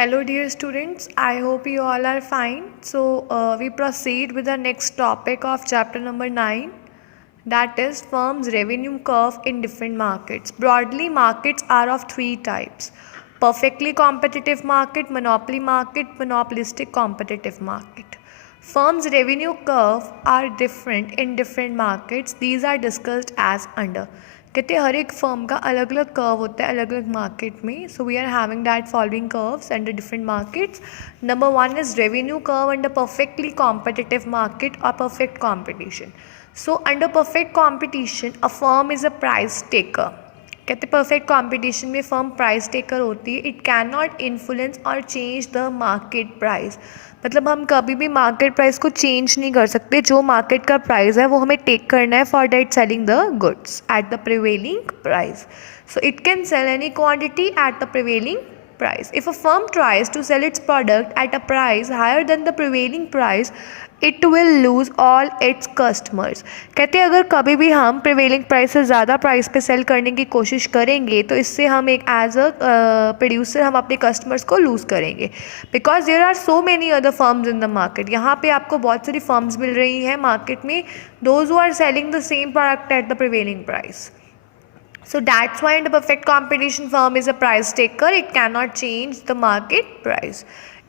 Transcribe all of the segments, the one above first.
Hello dear students, I hope you all are fine. So we proceed with the next topic of chapter number 9, that is firms revenue curve in different markets. Broadly, markets are of three types: perfectly competitive market, monopolistic competitive market. Firms revenue curve are different in different markets. These are discussed as under. कहते हैं हर एक firm का अलग अलग curve होता है अलग अलग मार्केट में. So we are having that following curves under different markets. Number 1 is revenue curve under perfectly competitive market or perfect competition. So under perfect competition a firm is a price taker. कहते perfect competition में firm price taker होती है. It can not influence or change the market price. मतलब हम कभी भी market price को change नहीं कर सकते. जो मार्केट का प्राइस है वो हमें टेक करना है for that selling the goods at the prevailing price. So it can sell any quantity eight the prevailing price. If a firm tries to sell its product at a price higher than the prevailing price, it will lose all its customers. कहते हैं अगर कभी भी हम prevailing price से ज़्यादा price पे cell करने की कोशिश करेंगे तो इससे हम एक एज अ प्रोड्यूसर हम अपने कस्टमर्स को लूज़ करेंगे. Because there are so many other firms in the market. यहाँ पे आपको बहुत सारी फर्म्स मिल रही हैं मार्केट में, those who are selling the same product at the prevailing price. So that's why in the perfect competition, firm is a price taker. It cannot change the market price.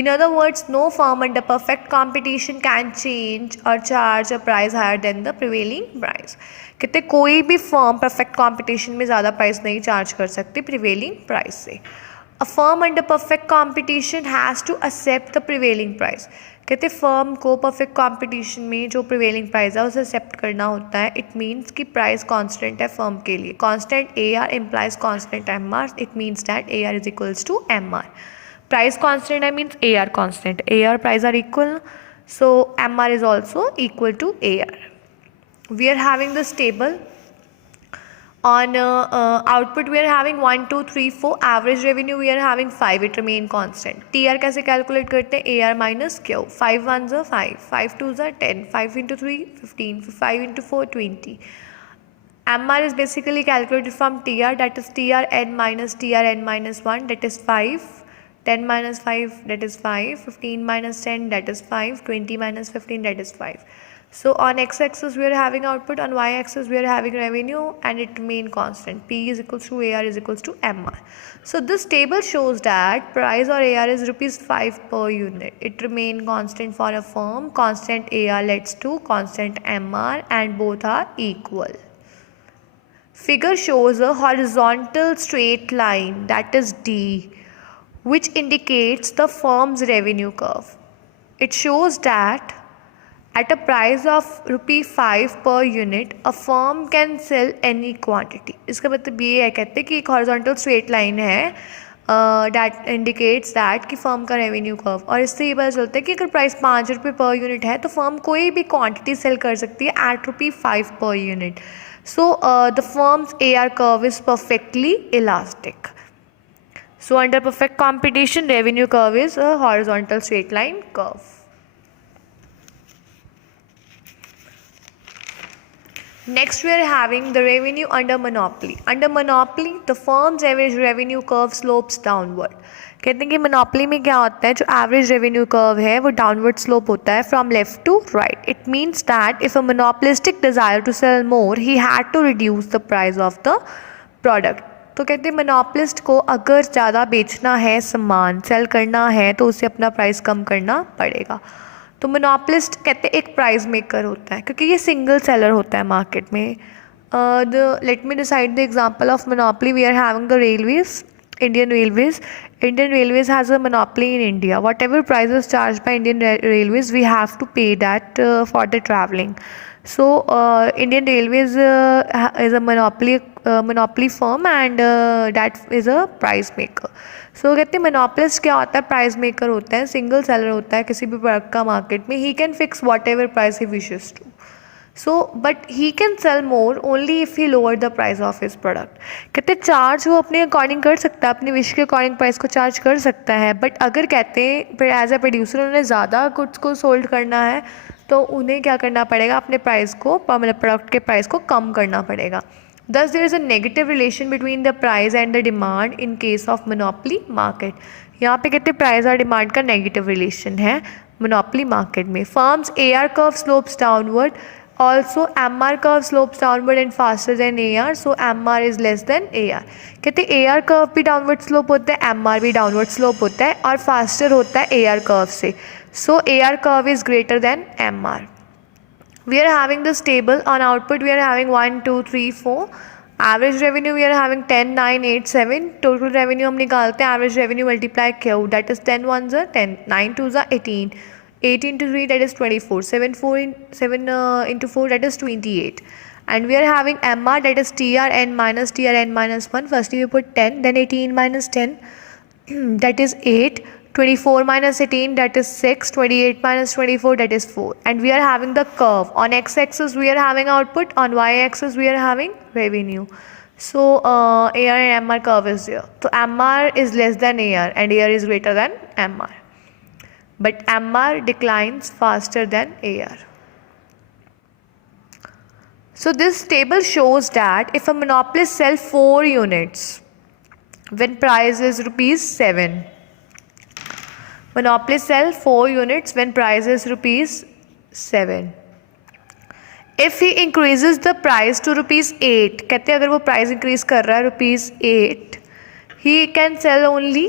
In other words, no firm under perfect competition can change or charge a price higher than the prevailing price. कहते कोई भी firm perfect competition में ज़्यादा price नहीं charge कर सकती prevailing price से. A firm under perfect competition has to accept the prevailing price. कहते फर्म को परफेक्ट कंपटीशन में जो प्रिवेलिंग प्राइस है उसे एक्सेप्ट करना होता है. इट मीन्स कि प्राइस कांस्टेंट है फर्म के लिए. Constant A R implies constant M R. It means that A R is equals to M R. Price constant है means A R constant. A R price R equal, so M R is also equal to A R. We are having this table. On output we are having 1 2 3 4. Average revenue we are having 5. It remain constant. TR कैसे calculate करते हैं? AR minus Q. 5 1s are 5, 5 2s are 10, 5 into 3 15, 5 into 4 20. MR is basically calculated from TR, that is TRN minus TRN minus 1, that is 5. 10 minus 5, that is 5. 15 minus 10, that is 5. 20 minus 15, that is 5. So on x-axis we are having output, on y-axis we are having revenue, and it remain constant. P is equals to AR is equals to MR. So this table shows that price or AR is ₹5 per unit. It remain constant for a firm. Constant AR leads to constant MR and both are equal. Figure shows a horizontal straight line, that is D, which indicates the firm's revenue curve. It shows that at a price of ₹5 per unit, a firm can sell any quantity. इसका मतलब ये है, कहते हैं कि एक horizontal straight line है that indicates that कि फर्म का रेवेन्यू कर्व. और इससे ये पता चलता है कि अगर प्राइस ₹5 पर यूनिट है तो फर्म कोई भी क्वांटिटी सेल कर सकती है at ₹5 per unit. So the firms AR curve is perfectly elastic. So under perfect competition, revenue curve is a horizontal straight line curve. Next we are having the revenue under monopoly. Under monopoly, the firm's average revenue curve slopes downward. कहते हैं कि monopoly में क्या होता है, जो average revenue curve है वो डाउनवर्ड स्लोप होता है from left to right. It means that if a monopolistic desire to sell more, he had to reduce the price of the product. तो कहते हैं मोनोपोलिस्ट को अगर ज़्यादा बेचना है, सामान सेल करना है, तो उसे अपना प्राइस कम करना पड़ेगा. तो मोनोपोलिस्ट कहते हैं एक प्राइस मेकर होता है क्योंकि ये सिंगल सेलर होता है मार्केट में. Let me decide the example of monopoly. We are having the railways. Indian Railways has a monopoly in India. Whatever prices charged by Indian Railways, we have to pay that for the traveling. So Indian Railways is a monopoly firm, and that is a price maker. So कहते हैं monopolist क्या होता है? Price maker होता है, single seller होता है किसी भी प्रोडक्ट का मार्केट में. He can fix whatever price he wishes to. So but he can sell more only if he lower the price of his product. कहते चार्ज वो अपने अकॉर्डिंग कर सकता है, अपने विश के अकॉर्डिंग प्राइस को चार्ज कर सकता है. बट अगर कहते हैं एज ए प्रोड्यूसर उन्हें ज़्यादा गुड्स को सोल्ड करना है तो उन्हें क्या करना पड़ेगा, अपने प्राइस को मतलब प्रोडक्ट के प्राइस को कम करना पड़ेगा. Thus, there is a negative relation between the price and the demand in case of monopoly market. यहाँ पे कहते हैं प्राइस और डिमांड का नेगेटिव रिलेशन है मोनोपोली मार्केट में. Firms AR curve slopes downward. Also MR curve slopes downward and faster than AR, so MR is less than AR. कहते हैं AR curve भी डाउनवर्ड स्लोप होता है, MR भी डाउनवर्ड स्लोप होता है और फास्टर होता है AR curve से. So AR curve is greater than MR. We are having this table. On output we are having 1 2 3 4. Average revenue we are having 10 9 8 7. Total revenue हम निकालते हैं average revenue multiply Q, that is 10 ones are 10, 9 twos are 18, 8 into 3 that is 24, 7 into 4 that is 28. And we are having MR, that is TRN minus TRN minus 1. Firstly we put 10, then 18 minus 10 that is 8, 24 minus 18 that is 6, 28 minus 24 that is 4. And we are having the curve. On x-axis we are having output, on y-axis we are having revenue. So AR and MR curve is here. So MR is less than AR and AR is greater than MR. But MR declines faster than AR. So this table shows that if a monopolist sells 4 units when price is rupees 7. Monopolist sell 4 units when price is rupees 7. If he increases the price to rupees 8, कहते हैं अगर वो price increase कर रहा है rupees 8, he can sell only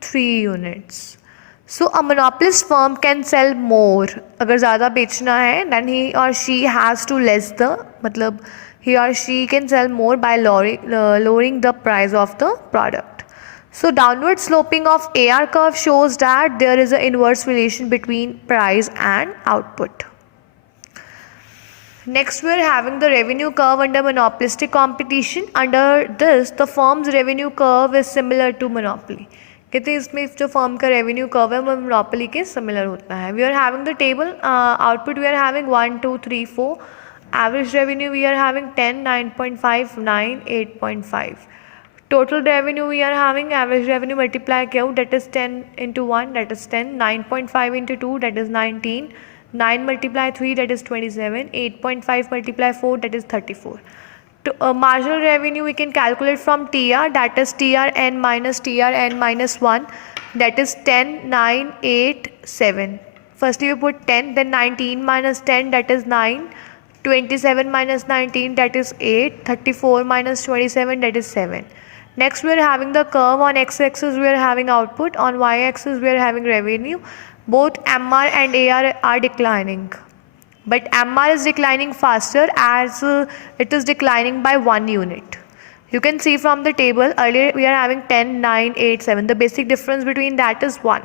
3 units. So a monopolist firm can sell more. अगर ज़्यादा बेचना है then he or she has to less the, मतलब he or she can sell more by lowering the price of the product. So downward sloping of AR curve shows that there is an inverse relation between price and output. Next we are having the revenue curve under monopolistic competition. Under this the firm's revenue curve is similar to monopoly. कहते हैं इसमें जो firm का revenue curve है वो monopoly के similar होता है. We are having the table. Output we are having 1 2 3 4. Average revenue we are having 10 9.5 9 8.5. Total revenue we are having average revenue multiply Q, that is 10 into 1 that is 10, 9.5 into 2 that is 19, 9 multiply 3 that is 27, 8.5 multiply 4 that is 34. Marginal revenue we can calculate from TR, that is TRN minus 1, that is 10 9 8 7. Firstly we put 10, then 19 minus 10 that is 9, 27 minus 19 that is 8, 34 minus 27 that is 7. Next we are having the curve. On x-axis we are having output, on y-axis we are having revenue. Both MR and AR are declining, but MR is declining faster as it is declining by 1 unit. You can see from the table earlier we are having 10 9 8 7. The basic difference between that is 1,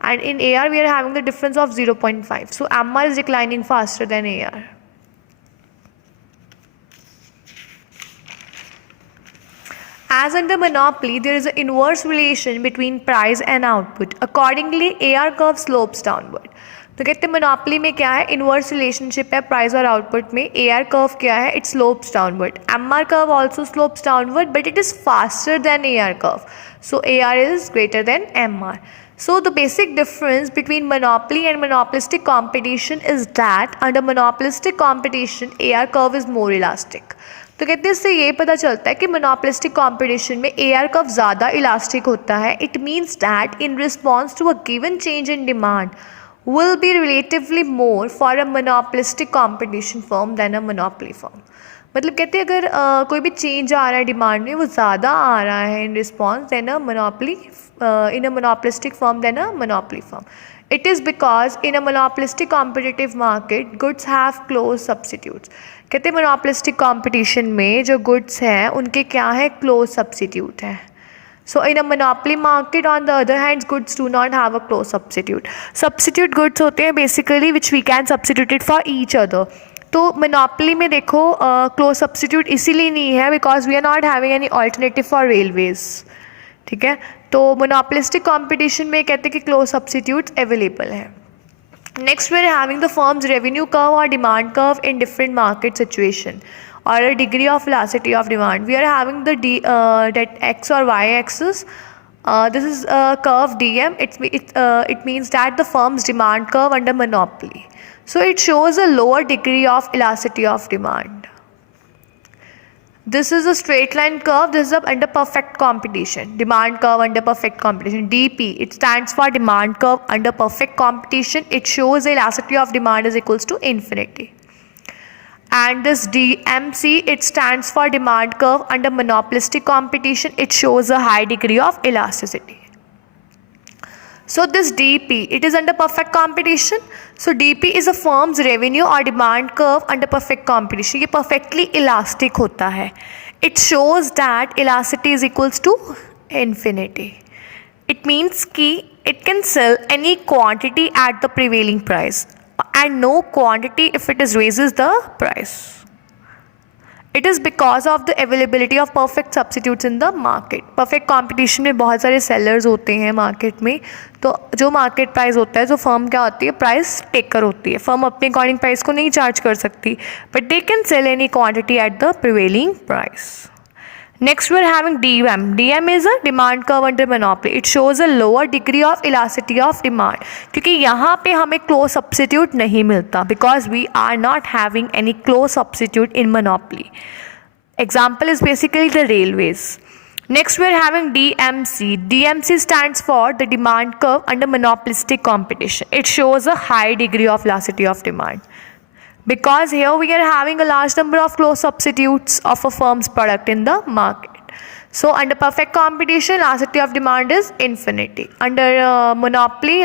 and in AR we are having the difference of 0.5. So MR is declining faster than AR. As under monopoly, there is an inverse relation between price and output. Accordingly, AR curve slopes downward. तो कहते हैं monopoly में क्या है, inverse relationship है price और output में. AR curve क्या है, it slopes downward. MR curve also slopes downward but it is faster than AR curve. So AR is greater than MR. So the basic difference between monopoly and monopolistic competition is that under monopolistic competition AR curve is more elastic. तो कहते हैं इससे ये पता चलता है कि monopolistic competition में AR कर्व ज़्यादा इलास्टिक होता है. It means that in response to a given change in demand will be relatively more for a monopolistic competition firm than a monopoly firm. मतलब कहते हैं अगर कोई भी चेंज आ रहा है डिमांड में वो ज़्यादा आ रहा है in response than a monopoly in a monopolistic firm than a monopoly firm. It is because in a monopolistic competitive market goods have close substitutes. कहते हैं monopolistic competition में जो goods हैं उनके क्या है, close substitute है. So in a monopoly market on the other hand goods do not have a close substitute. Substitute goods होते हैं basically which we can substitute it for each other. तो monopoly में देखो close substitute इसीलिए नहीं है because we are not having any alternative for railways. ठीक है, तो monopolistic competition में कहते हैं कि close substitutes available है. Next we are having the firm's revenue curve or demand curve in different market situation or a degree of elasticity of demand. We are having the that x or y axis. This is a curve DM. It means that the firm's demand curve under monopoly. So it shows a lower degree of elasticity of demand. This is a straight line curve. This is under perfect competition. Demand curve under perfect competition. DP, it stands for demand curve under perfect competition. It shows the elasticity of demand is equals to infinity. And this DMC, it stands for demand curve under monopolistic competition. It shows a high degree of elasticity. So this DP, it is under perfect competition. So DP is a firm's revenue or demand curve under perfect competition. ये perfectly elastic होता है. It shows that elasticity is equals to infinity. It means कि it can sell any quantity at the prevailing price and no quantity if it is raises the price. It is because of the availability of perfect substitutes in the market. Perfect competition में बहुत सारे sellers होते हैं market में, तो जो market price होता है, जो firm क्या होती है, price taker होती है. Firm अपने according price को नहीं charge कर सकती, but they can sell any quantity at the prevailing price. Next we are having DM. DM is a demand curve under monopoly. It shows a lower degree of elasticity of demand. क्योंकि यहाँ पे हमें close substitute नहीं मिलता because we are not having any close substitute in monopoly. Example is basically the railways. Next we are having DMC. DMC stands for the demand curve under monopolistic competition. It shows a high degree of elasticity of demand. Because here we are having a large number of close substitutes of a firm's product in the market. So under perfect competition, elasticity of demand is infinity. Under monopoly,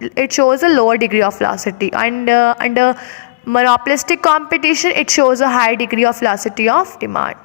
it shows a lower degree of elasticity. And under monopolistic competition, it shows a high degree of elasticity of demand.